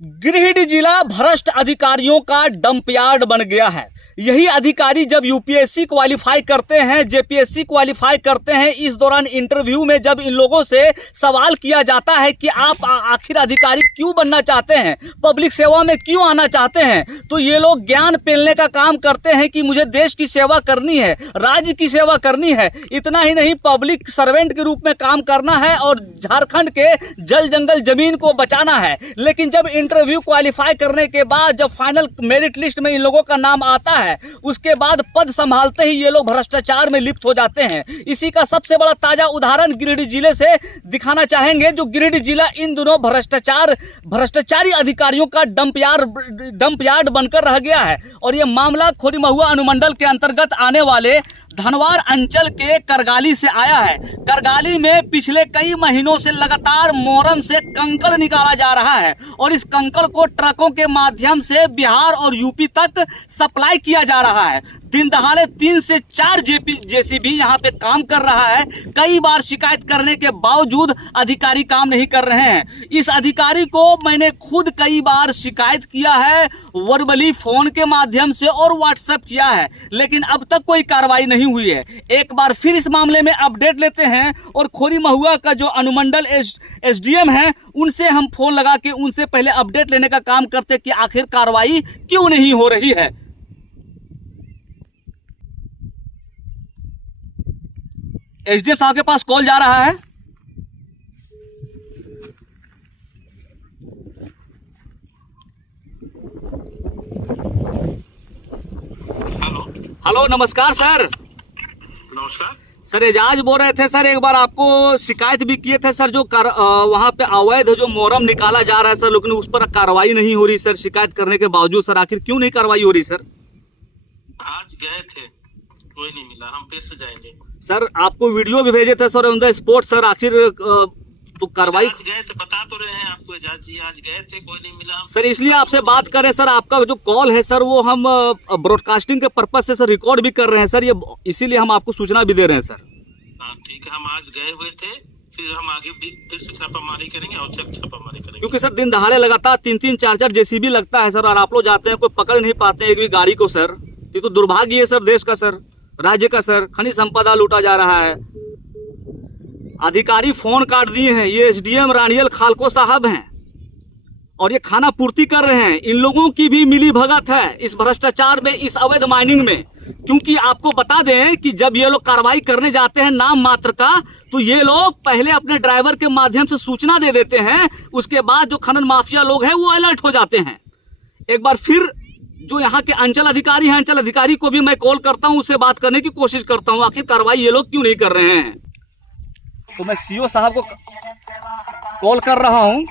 गिरिडीह जिला भ्रष्ट अधिकारियों का डंपयार्ड बन गया है। यही अधिकारी जब यूपीएससी क्वालिफाई करते हैं, जेपीएससी क्वालिफाई करते हैं, इस दौरान इंटरव्यू में जब इन लोगों से सवाल किया जाता है कि आप आखिर अधिकारी क्यों बनना चाहते हैं, पब्लिक सेवा में क्यों आना चाहते हैं, तो ये लोग ज्ञान पेलने का काम करते हैं कि मुझे देश की सेवा करनी है, राज्य की सेवा करनी है। इतना ही नहीं, पब्लिक सर्वेंट के रूप में काम करना है और झारखंड के जल जंगल जमीन को बचाना है। लेकिन जब इंटरव्यू क्वालिफाई करने के बाद जब फाइनल मेरिट लिस्ट में इन लोगों का नाम आता है, उसके बाद पद संभालते ही ये लोग भ्रष्टाचार में लिप्त हो जाते हैं। इसी का सबसे बड़ा ताजा उदाहरण गिरिडीह जिले से दिखाना चाहेंगे, जो गिरिडीह जिला इन दिनों भ्रष्टाचारी अधिकारियों का डंपयार्ड बनकर रह गया है। और ये मामला खोरीमहुआ अनुमंडल के अंतर्गत आने वाले धनवार अंचल के करगाली से आया है। करगाली में पिछले कई महीनों से लगातार मोरम से कंकड़ निकाला जा रहा है और इस कंकड़ को ट्रकों के माध्यम से बिहार और यूपी तक सप्लाई किया जा रहा है। दिन दहाड़े 3 से 4 जेसीबी यहाँ पे काम कर रहा है। कई बार शिकायत करने के बावजूद अधिकारी काम नहीं कर रहे हैं। इस अधिकारी को मैंने खुद कई बार शिकायत किया है, वर्बली फोन के माध्यम से और व्हाट्सएप किया है, लेकिन अब तक कोई कार्रवाई नहीं हुई है। एक बार फिर इस मामले में अपडेट लेते हैं और खोरीमहुआ का जो अनुमंडल एसडीएम है, उनसे हम फोन लगा के उनसे पहले अपडेट लेने का काम करते कि आखिर कार्रवाई क्यों नहीं हो रही है। एसडीएम साहब के पास कॉल जा रहा है। हेलो, नमस्कार सर। नमस्कार सर, एजाज बोल रहे थे सर। एक बार आपको शिकायत भी किए थे सर, जो वहाँ पे अवैध जो मोरम निकाला जा रहा है सर, लेकिन उस पर कार्रवाई नहीं हो रही सर। शिकायत करने के बावजूद सर, आखिर क्यों नहीं कार्रवाई हो रही सर? आज गए थे, कोई नहीं मिला, हम फिर से जाएंगे सर। आपको वीडियो भी भेजे थे sir on the spot sir. आखिर तो कार्रवाई आज गए थे, बता तो रहे हैं आपको एजाज जी, आज गए थे, कोई नहीं मिला सर। इसलिए आपसे बात करें सर, आपका जो कॉल है सर, वो हम ब्रॉडकास्टिंग के पर्पज से सर रिकॉर्ड भी कर रहे हैं सर, ये इसीलिए हम आपको सूचना भी दे रहे हैं सर। हाँ ठीक है, हम आज गए हुए थे, फिर हम आगे भी फिर से छापामारी करेंगे और छापामारी करेंगे। क्योंकि सर दिन दहाड़े लगातार 3-3, 4-4 जेसीबी लगता है सर, और आप लोग जाते हैं, कोई पकड़ नहीं पाते एक भी गाड़ी को सर। ये तो दुर्भाग्य है सर, देश का सर, राज्य का सर। खनिज संपदा लूटा जा रहा है। अधिकारी फोन काट दिए हैं। ये एसडीएम रानियल खालको साहब हैं और ये खाना पूर्ति कर रहे हैं। इन लोगों की भी मिली भगत है इस भ्रष्टाचार में, इस अवैध माइनिंग में। क्योंकि आपको बता दें कि जब ये लोग कार्रवाई करने जाते हैं नाम मात्र का, तो ये लोग पहले अपने ड्राइवर के माध्यम से सूचना दे देते हैं। उसके बाद जो खनन माफिया लोग हैं वो अलर्ट हो जाते हैं। एक बार फिर जो यहाँ के अंचल अधिकारी हैं, अंचल अधिकारी को भी मैं कॉल करता हूँ, उससे बात करने की कोशिश करता हूँ, आखिर कार्रवाई ये लोग क्यों नहीं कर रहे हैं। तो मैं सीओ साहब को कॉल कर रहा हूँ।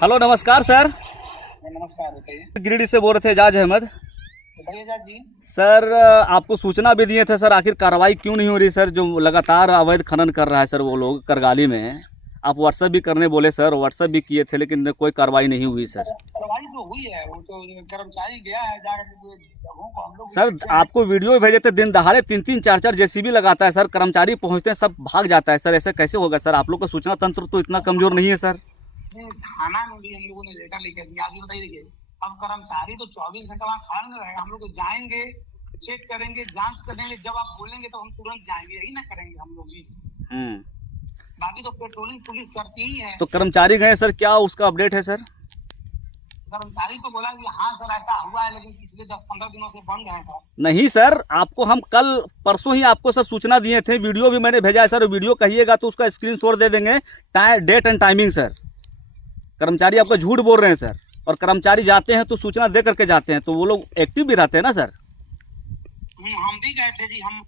हेलो, नमस्कार सर। नमस्कार, बताइए। गिरिडीह से बोल रहे थे एजाज अहमद। जी सर, आपको सूचना भी दिए थे सर, आखिर कार्रवाई क्यों नहीं हो रही सर? जो लगातार अवैध खनन कर रहा है सर वो लोग करगाली में। आप व्हाट्सएप भी करने बोले सर, व्हाट्सएप भी किए थे, लेकिन कोई कार्रवाई नहीं हुई सर। कार्रवाई तो हुई है, वो तो कर्मचारी गया है जाकर हम लोग। सर, आपको वीडियो भेजे थे। दिन दहाड़े 3-3, 4-4 जेसीबी लगाता है सर, कर्मचारी पहुंचते हैं सब भाग जाता है सर। ऐसे कैसे होगा सर? आप लोग का सूचना तंत्र तो इतना कमजोर नहीं है सर। थाना में भी हम लोगों ने लेटर लिख दिया। आगे बताइए, देखिए अब कर्मचारी तो 24 घंटा वहाँ खड़ा नहीं रहेगा। हम लोग तो जाएंगे, चेक करेंगे, जांच करेंगे, जब आप बोलेंगे तो हम तुरंत जाएंगे, यही ना करेंगे हम लोग जी। बाकी तो पेट्रोलिंग पुलिस करती ही है। तो कर्मचारी गए सर, क्या उसका अपडेट है सर? कर्मचारी तो बोला कि हाँ सर ऐसा हुआ है, लेकिन पिछले 10-15 दिनों से बंद है सर। नहीं सर, आपको हम कल परसों ही आपको सर सूचना दिए थे, वीडियो भी मैंने भेजा है सर। वीडियो कहिएगा तो उसका स्क्रीनशॉट दे देंगे, डेट एंड टाइमिंग सर। कर्मचारी आपका झूठ बोल रहे हैं सर, और कर्मचारी जाते हैं तो सूचना दे करके जाते हैं, तो वो लोग एक्टिव भी रहते हैं ना सर। हम भी गए थे जी, हम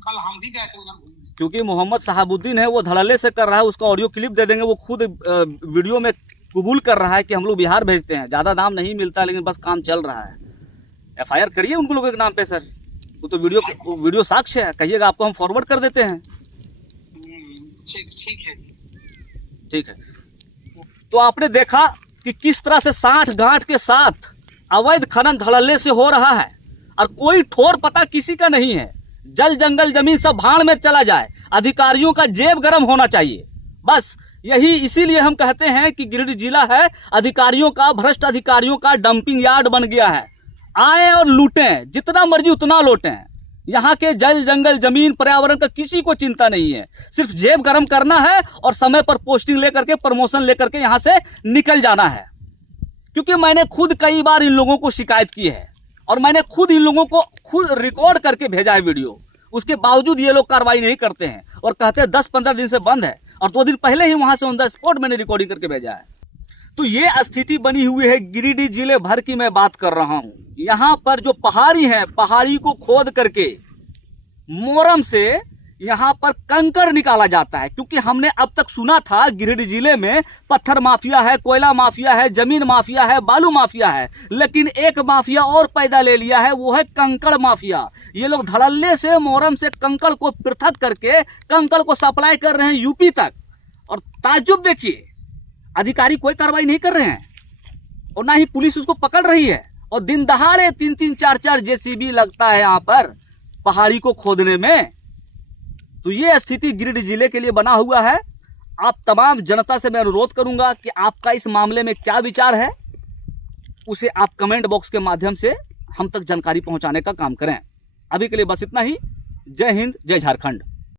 कल हम भी गए थे उधर। क्योंकि मोहम्मद साहबुद्दीन है, वो धड़ल्ले से कर रहा है, उसका ऑडियो क्लिप दे देंगे। वो खुद वीडियो में कबूल कर रहा है कि हम लोग बिहार भेजते हैं, ज़्यादा दाम नहीं मिलता, लेकिन बस काम चल रहा है। एफआईआर करिए उनको लोगों के नाम पे सर। वो तो वीडियो साक्ष्य है, कहिएगा आपको हम फॉरवर्ड कर देते हैं। ठीक है, ठीक है। तो आपने देखा कि किस तरह से साठ गांठ के साथ अवैध खनन धड़ल्ले से हो रहा है और कोई ठोर पता किसी का नहीं है। जल जंगल जमीन सब भाड़ में चला जाए, अधिकारियों का जेब गर्म होना चाहिए। बस यही, इसीलिए हम कहते हैं कि गिरिडीह जिला है अधिकारियों का, भ्रष्ट अधिकारियों का डंपिंग यार्ड बन गया है। आए और लूटें, जितना मर्जी उतना लूटें। यहाँ के जल जंगल जमीन पर्यावरण का किसी को चिंता नहीं है, सिर्फ जेब गर्म करना है और समय पर पोस्टिंग लेकर के, प्रमोशन लेकर के यहाँ से निकल जाना है। क्योंकि मैंने खुद कई बार इन लोगों को शिकायत की है और मैंने खुद इन लोगों को खुद रिकॉर्ड करके भेजा है वीडियो, उसके बावजूद ये लोग कार्रवाई नहीं करते हैं और कहते हैं 10-15 दिन से बंद है, और 2 दिन पहले ही वहां से ऑन द स्पॉट मैंने रिकॉर्डिंग करके भेजा है। तो ये स्थिति बनी हुई है गिरिडीह जिले भर की मैं बात कर रहा हूं। यहाँ पर जो पहाड़ी है, पहाड़ी को खोद करके मोरम से यहाँ पर कंकड़ निकाला जाता है। क्योंकि हमने अब तक सुना था गिरिडीह जिले में पत्थर माफिया है, कोयला माफिया है, जमीन माफिया है, बालू माफिया है, लेकिन एक माफिया और पैदा ले लिया है, वो है कंकड़ माफिया। ये लोग धड़ल्ले से मोरम से कंकड़ को पृथक करके कंकड़ को सप्लाई कर रहे हैं यूपी तक। और ताज्जुब देखिए, अधिकारी कोई कार्रवाई नहीं कर रहे हैं और ना ही पुलिस उसको पकड़ रही है, और दिन दहाड़े 3-3, 4-4 जेसीबी लगता है यहाँ पर पहाड़ी को खोदने में। तो ये स्थिति गिरिडीह जिले के लिए बना हुआ है। आप तमाम जनता से मैं अनुरोध करूंगा कि आपका इस मामले में क्या विचार है, उसे आप कमेंट बॉक्स के माध्यम से हम तक जानकारी पहुंचाने का काम करें। अभी के लिए बस इतना ही। जय हिंद, जय झारखंड।